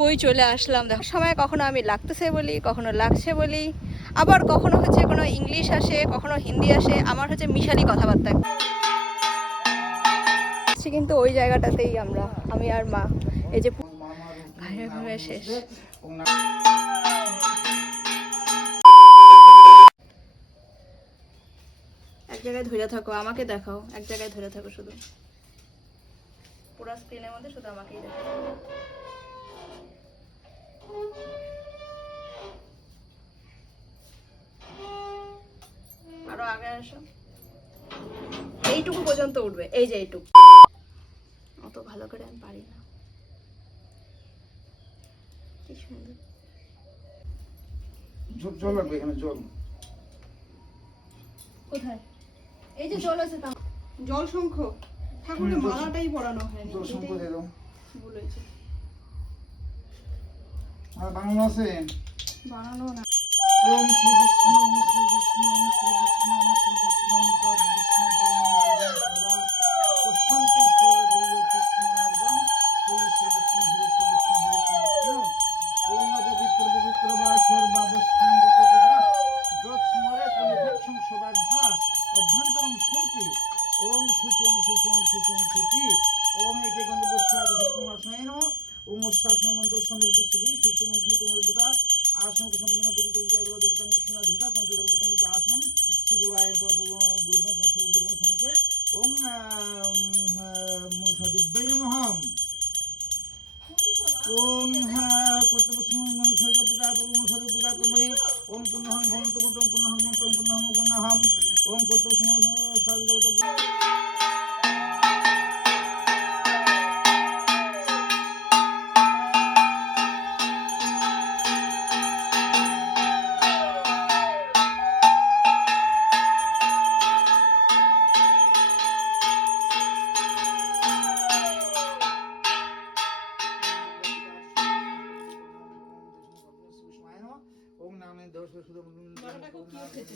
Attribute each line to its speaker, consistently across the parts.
Speaker 1: কই চলে আসলাম? দেখো, সময় কখনো আমি লাগতেছে বলি, কখনো লাগছে বলি। আবার কখনো হচ্ছে কোনো ইংলিশ আসে, কখনো হিন্দি আসে, আমার হচ্ছে মিশালি কথাবার্তা। কিন্তু ওই জায়গাটাতেই আমরা, আমি আর মা। এই যে ঘুরে ঘুরে শেষ। এক জায়গায় ধরে থাকো, আমাকে দেখাও, এক জায়গায় ধরে থাকো শুধু। পুরো স্ক্রিনের মধ্যে শুধু আমাকেই দেখো আরও আগে আসো। এইটুকু পর্যন্ত উঠবে এই যে এইটুকু। অত ভালো করে আমি পারি না। কি সুন্দর।
Speaker 2: জল লাগবে এখানে জল।
Speaker 1: কোথায়? এই যে জল আছে তা- জল শঙ্খ। ঠাকুরের মালাটাই পরানো হয়নি।
Speaker 2: জল শঙ্খ দিয়ে দাও।
Speaker 1: ভুল হয়েছে।
Speaker 2: আর বাংলা আছে?
Speaker 1: বানানো না।
Speaker 2: ওম শ্রী বিষ্ণু শ্রী বিষ্ণু শ্রী বিষ্ণু শ্রী বিষ্ণু তৎ বিষ্ণু পরমং পদং সদা পশ্যন্তি সর্বদৈব কৃষ্ণার্দম হরি শ্রী বিষ্ণু হরি শ্রী বিষ্ণু হরি শ্রী বিষ্ণু। ওম পবিত্র পবিত্র বা সর্বাবস্থান গত দিবা যৎ সবাধ্যা অভ্যন্তরং শৌচি ওম শুচি ওম শুচি ওম শুচি ওম শুচি ওম এতে গন্ধ পুষ্পাদ ধর্মাসনায় নমঃ। ওম শাসন মন্ত্র সমীর বিষ্ণু শিশু মন্ত্র কুমুদা আসন সম্পূর্ণ দেবতাং কৃষ্ণ ধৃতা পঞ্চদর্ভতং আসনম শ্রী গুরুবায় গুরুবায় সম্মুখে ওম মূর্ধ দিব্যৈ ওম কর্তব্য মনুষ্য পূজা পূজা কর্মণি ওম পুণ্যহং ভবন্ত পুণ্যহং মন্ত্রম পুণ্যহং পুণ্যহম ওম দেবতা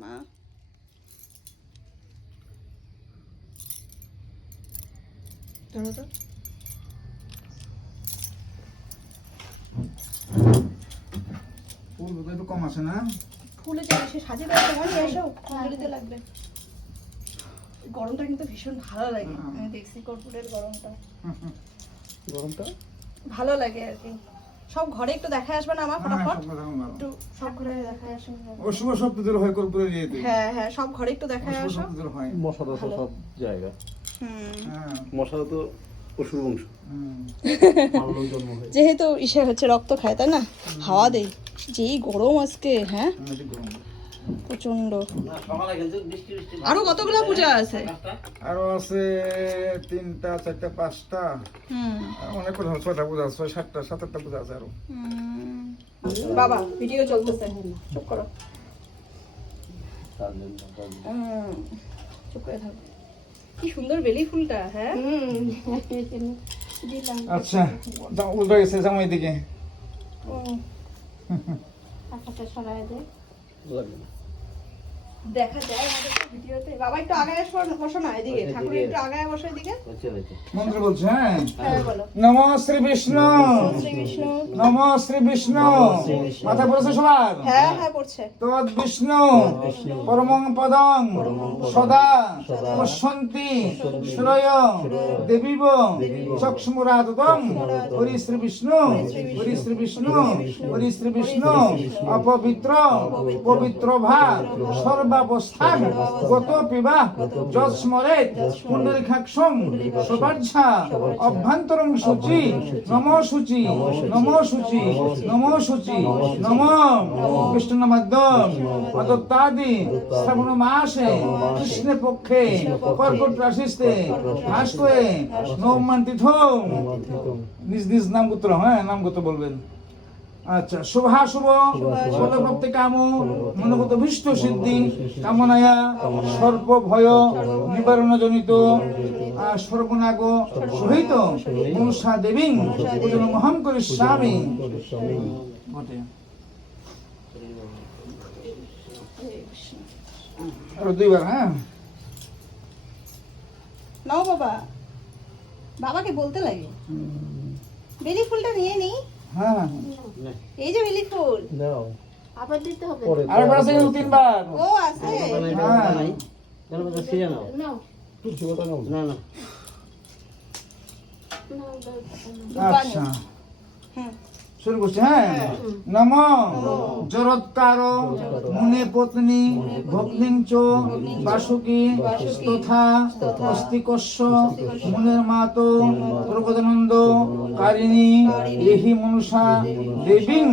Speaker 1: মা ধরো তো
Speaker 2: ফুল একটু কম আছে না?
Speaker 1: ফুলে যে সে তোমার নিয়ে এসো ফুল দিতে লাগবে। গরমটা কিন্তু ভীষণ ভালো লাগে। আমি দেখছি কর্পূরের গরমটা।
Speaker 2: গরমটা?
Speaker 1: ভালো লাগে আর কি। সব ঘরে একটু দেখায় আসবে না আমার
Speaker 2: হ্যাঁ
Speaker 1: ফটাফট।
Speaker 2: সব
Speaker 1: একটু সব ঘরে দেখায় আসবে
Speaker 2: ও শুভ শব্দদের হয় কর্পূরে
Speaker 1: হ্যাঁ হ্যাঁ সব ঘরে একটু দেখায় আসো
Speaker 2: হয়।
Speaker 3: মশা তো সব জায়গা।
Speaker 1: হুম।
Speaker 2: হ্যাঁ।
Speaker 3: মশা তো পশুর বংশ।
Speaker 2: হুম।
Speaker 3: মানব জন্ম হয়েছে।
Speaker 1: যেহেতু ইসে হচ্ছে রক্ত খায় তাই না? হাওয়া দেয়। যেই গরম আজকে হ্যাঁ?
Speaker 2: গরম।
Speaker 1: প্রচণ্ড আরও কতগুলো পূজা আছে?
Speaker 2: আরও আছে তিনটা চারটা পাঁচটা।
Speaker 1: হুম।
Speaker 2: অনেক কথা ছয়টা পূজা ছয় সাতটা সাত আটটা পূজা আছে
Speaker 1: আরও। বাবা ভিডিও চলতেছে। চুপ করো। চুপ করে থাকো। কি সুন্দর বেলি ফুলটা হ্যাঁ?
Speaker 2: আচ্ছা উল্টো গেছে জামাই দিকে
Speaker 1: ও, সরায় দে।
Speaker 3: লাগবে না।
Speaker 1: দেখা যায় আমাদের তো ভিডিওতে বাবা একটু আগায় এসো বসো না এদিকে
Speaker 3: এদিকে।
Speaker 1: ঠাকুর একটু আগায় বসো এদিকে
Speaker 3: হচ্ছে হয়েছে
Speaker 2: মন্ত্র বলছে হ্যাঁ
Speaker 1: হ্যাঁ বলো
Speaker 2: নম শ্রী বিষ্ণু নম শ্রী বিষ্ণু মাথা পড়েছে সবার
Speaker 1: হ্যাঁ হ্যাঁ পড়ছে
Speaker 2: তদ বিষ্ণু পরমং পদং সদা পশ্যন্তি শ্রয় দেবীব চক্ষুমুরাতম হরি শ্রী বিষ্ণু হরি শ্রী বিষ্ণু হরি শ্রী বিষ্ণু অপবিত্র পবিত্র ভা নমদ্যম অদত্তাদি শ্রাবণ মাসে কৃষ্ণ পক্ষে কর্কট রাশিস্তে নিজ নিজ নাম গোত্র হ্যাঁ নাম গোত্র বলবেন। আচ্ছা শুভাশুভ ফলপ্রাপ্তি কাম মনোগত ভীষ্ট সিদ্ধি, কামনায়া সর্প ভয় নিবারণ জনিত সর্বনাগ সহিত মনসা দেবী, পূজন মহাম করে স্বামী ঘটে দুইবার হ্যাঁ।
Speaker 1: নাও বাবা। বাবাকে বলতে লাগে। বেলি ফুলটা নিয়ে নিই
Speaker 2: হ্যাঁ।
Speaker 1: এই যে বেলি ফুল।
Speaker 3: দাও।
Speaker 4: আবার দিতে হবে।
Speaker 2: আর বার আছে তিনবার।
Speaker 1: ও আছে।
Speaker 2: হ্যাঁ।
Speaker 3: সিজা নাও। না না।
Speaker 2: আচ্ছা।
Speaker 1: হুম
Speaker 2: শুরু করছি হ্যাঁ? নম। জরৎকার। মুনে পত্নী। ভগ্নিঞ্চ বাসুকি। তথা অস্তিকস্য। মুনের মাত প্রবোধানন্দ কারিণী। এহি মনুষা। দেবীং।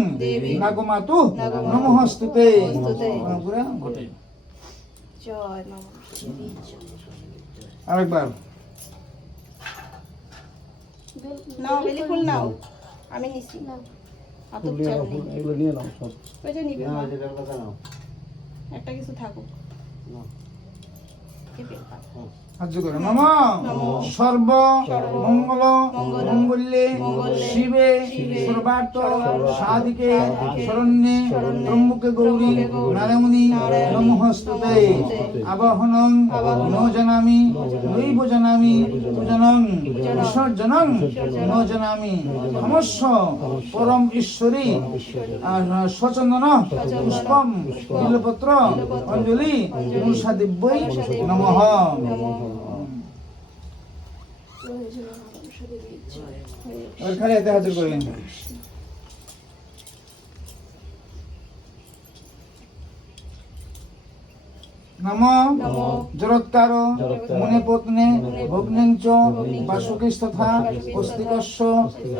Speaker 2: নাগমাতু। নমস্তুতে পুরা ঘটে। আরেকবার।
Speaker 1: নাও বেলি ফুল নাও। আমি নিছি।
Speaker 3: এগুলো নিয়ে নাও সব।
Speaker 1: ওই নিবে
Speaker 3: না
Speaker 1: মা।
Speaker 3: বেলপাতা নাও?
Speaker 1: একটা কিছু থাকুক।
Speaker 3: না
Speaker 1: এই বেলপাতা।
Speaker 2: সর্ব মঙ্গল মঙ্গল্যে শিবে সর্বার্থ সাধিকে শরণ্যে ত্রম্বকে গৌরী নারায়ণী নমস্তুতে। আবাহনং ন জানামি। নৈব জানামি। পূজনং। বিসর্জনং। ন জানামি। সমস্য পরম ঈশ্বরী। সচন্দন। পুষ্পম। বিলপত্র অঞ্জলি। মূষা দিব্যই নমঃ। খালি হাতে হাজির করে নম। জরৎকার মুনে পত্নে ভগ্নেঞ্চ। বাসুকিস্তথা অস্তিকস্য।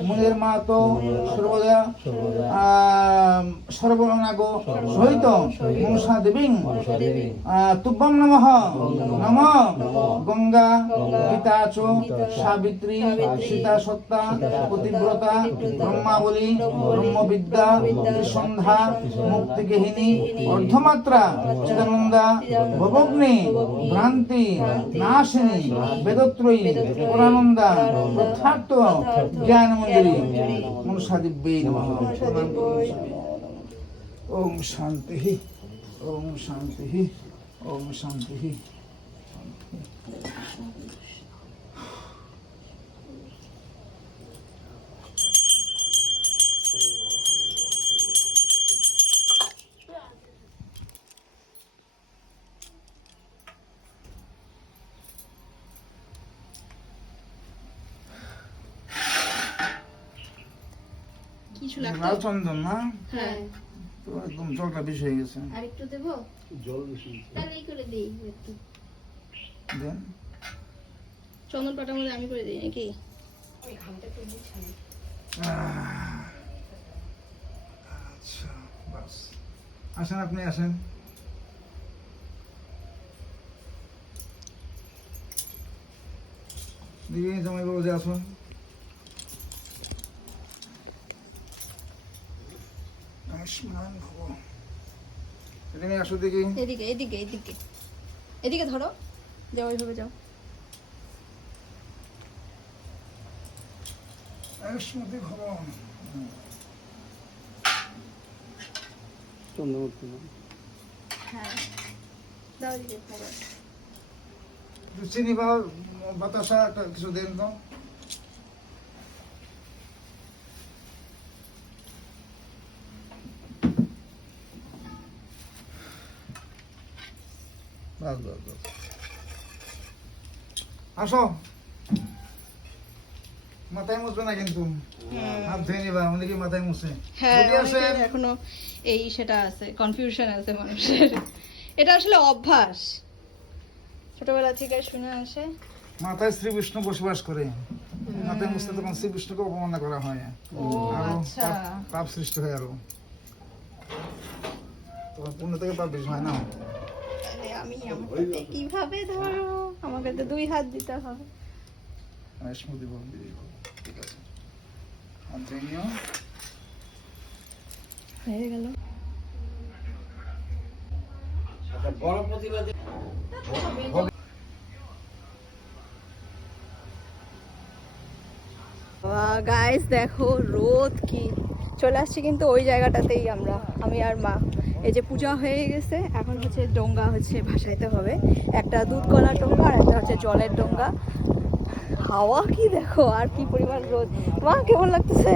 Speaker 2: মুনের মাত সর্বদা সর্বনাগ। সহিত। মনসা দেবীং। তুভ্যং নমঃ। নম। গঙ্গা। পিতা চ সাবিত্রী। সীতা সত্তা পতিব্রতা ব্রহ্মাবলী। ব্রহ্মবিদ্যা। সন্ধ্যা মুক্তিগেহিনী অর্ধমাত্রা। চিদানন্দা। ভবগ্নি ভ্রান্তি, নাশিনী, বেদত্রয়ী, পুরানন্দা, যথার্থ জ্ঞান মঞ্জুরি মনসা দিব্যে নমঃ। ওম শান্তি ওম শান্তি ওম শান্তি।
Speaker 1: কিছু
Speaker 2: লাল চন্দন না।
Speaker 1: হ্যাঁ।
Speaker 2: তো একদম জলটা বেশি হয়ে গেছে।
Speaker 4: আর একটু দেবো?
Speaker 3: জল বেশি
Speaker 4: তাহলে এই করে দিই একটু।
Speaker 2: দেন।
Speaker 1: চন্দন পাটার মধ্যে আমি করে দিই নাকি?
Speaker 2: আহ, আচ্ছা বাস। আসেন আপনি আসেন। দিদি জামাই বাবু যে আসুন। আয়ুষ্মান ভব। এটা নিয়ে আসো দেখি
Speaker 1: এদিকে এদিকে এদিকে। এদিকে ধরো। যাও ওইভাবে যাও।
Speaker 2: আয়ুষ্মতি ভবন
Speaker 3: চন্দ্রমূর্তি
Speaker 1: হ্যাঁ। দাও
Speaker 2: চিনি বা বাতাসা কিছু দেন তো। আসো মাথায় মুছবে না কিন্তু। হাত ধুয়ে নিবা আমাদের কি মাথায় মুছে।
Speaker 1: হ্যাঁ এখনও এই সেটা আছে কনফিউশন আছে মানুষের। এটা আসলে অভ্যাস। ছোটবেলা থেকে শুনে আসে।
Speaker 2: মাথায় শ্রী বিষ্ণু বসবাস করে। মাথায় মুছতে তখন শ্রী বিষ্ণুকে অপমাননা করা হয়। আরও
Speaker 1: আচ্ছা।
Speaker 2: পাপ সৃষ্টি হয় আরও। তখন পুণ্য থেকে পাপ বেশি হয় না।
Speaker 1: আরে আমি আমাকে কীভাবে ধরো আমাকে তো দুই হাত দিতে হবে।
Speaker 2: বল ঠিক আছে।
Speaker 1: হয়ে গাইস দেখো রোদ কি? চলে আসছি কিন্তু ওই জায়গাটাতেই আমরা আমি আর মা। এই যে পূজা হয়ে গেছে এখন হচ্ছে ডোঙ্গা হচ্ছে ভাসাইতে হবে। একটা দুধ কলার ডোঙ্গা আর একটা হচ্ছে জলের ডোঙ্গা। হাওয়া কি দেখো আর কি পরিমাণ রোদ। মা কেমন লাগতেছে?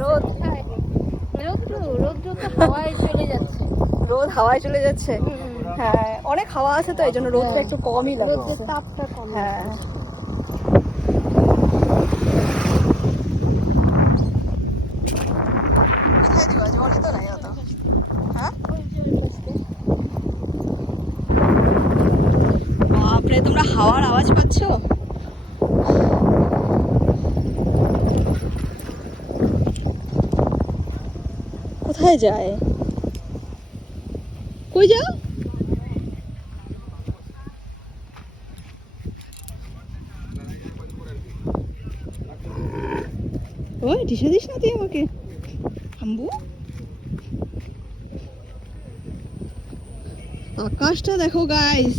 Speaker 1: রোদ।
Speaker 4: রৌদ্র রৌদ্র তো হাওয়ায় চলে যাচ্ছে।
Speaker 1: রোদ হাওয়ায় চলে যাচ্ছে। হ্যাঁ অনেক হাওয়া আছে তো এই জন্য রোদটা একটু কমই লাগছে।
Speaker 4: তাপটা কম
Speaker 1: হ্যাঁ কোথায় দিবা জলই তো নাই অত। হ্যাঁ? তোমরা হাওয়ার আওয়াজ পাচ্ছ? কোথায় যায়? কই যাও? ওই ঢিসে দিস না তুই আমাকে। আম্বু আকাশটা দেখো গাইস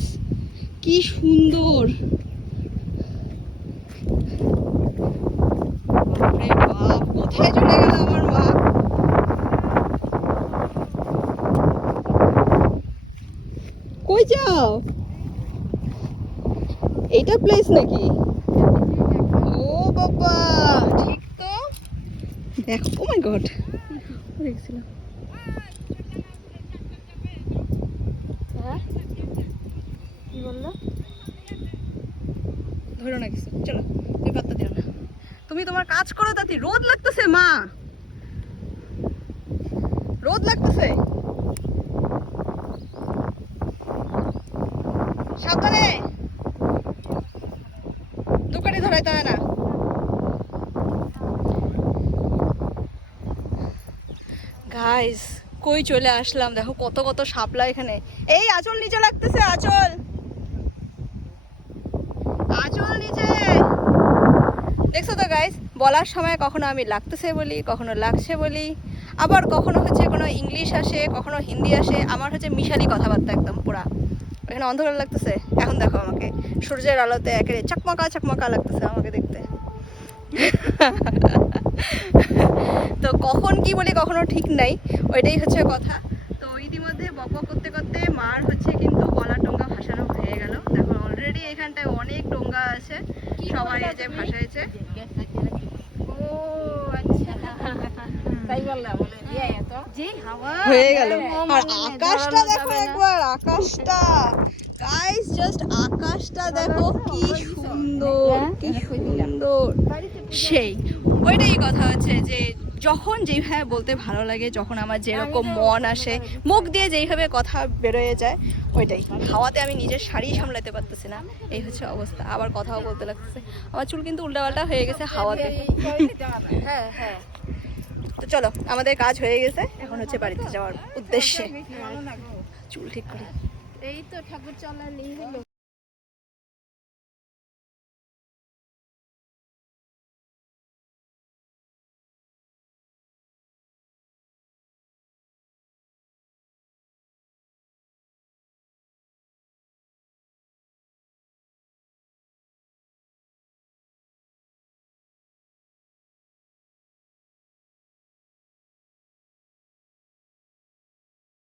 Speaker 1: কি সুন্দর। বাপ, কোথায় চলে গেল আমার মা? কই যাও? এইটা প্লেস নাকি? ও বাবা, ঠিক তো? দেখো ও মাই গড দেখছিলাম
Speaker 4: হ্যাঁ কি বলল
Speaker 1: ধরো না কিছু। চলো তুমি পাত্তা দিও না। তুমি তোমার কাজ করো তাতে, রোদ লাগতেছে, মা। রোদ লাগতেছে। সাবধানে। দোকানে ধরাইতে হয় না। গাইস কই চলে আসলাম? দেখো কত কত সাপলা এখানে। এই আঁচল নিচে লাগতেছে আঁচল আঁচল নিচে দেখছ তো গাইস বলার সময় কখনো আমি লাগতেছে বলি, কখনো লাগছে বলি। আবার কখনো হচ্ছে কোনো ইংলিশ আসে, কখনো হিন্দি আসে, আমার হচ্ছে মিশালি কথাবার্তা একদম পুরা। এখানে অন্ধকার লাগতেছে। এখন দেখো আমাকে। সূর্যের আলোতে একেবারে চকমকা চকমকা লাগতেছে আমাকে দেখতে। তো কখন কি বলি কখনো ঠিক নাই, ওইটাই হচ্ছে কথা। তো ইতিমধ্যে বক করতে করতে মার হচ্ছে কিন্তু গলার টোঙ্গা ভাসানো হয়ে গেল। দেখো অলরেডি এখানটায় অনেক টোঙ্গা আছে। সবাই যে
Speaker 4: ও আচ্ছা তাই বললাম বলে দিয়ে তো যে হাওয়া
Speaker 1: হয়ে গেল। আর আকাশটা দেখো একবার আকাশটা। গাইস জাস্ট আকাশটা দেখো কি সুন্দর কি সুন্দর। সেই। ওইটাই কথা হচ্ছে যে যখন যেইভাবে বলতে ভালো লাগে যখন আমার যেরকম মন আসে মুখ দিয়ে যেইভাবে কথা বেরোয় যায় ওইটাই। হাওয়াতে আমি নিজের শাড়ি সামলাতে পারতেছি না এই হচ্ছে অবস্থা। আবার কথাও বলতে লাগতেছে। আমার চুল কিন্তু উল্টাপাল্টা হয়ে গেছে হাওয়াতে।
Speaker 4: হ্যাঁ হ্যাঁ।
Speaker 1: তো চলো আমাদের কাজ হয়ে গেছে। এখন হচ্ছে বাড়িতে যাওয়ার উদ্দেশ্যে। চুল ঠিক করি।
Speaker 4: এই তো ঠাকুর হলো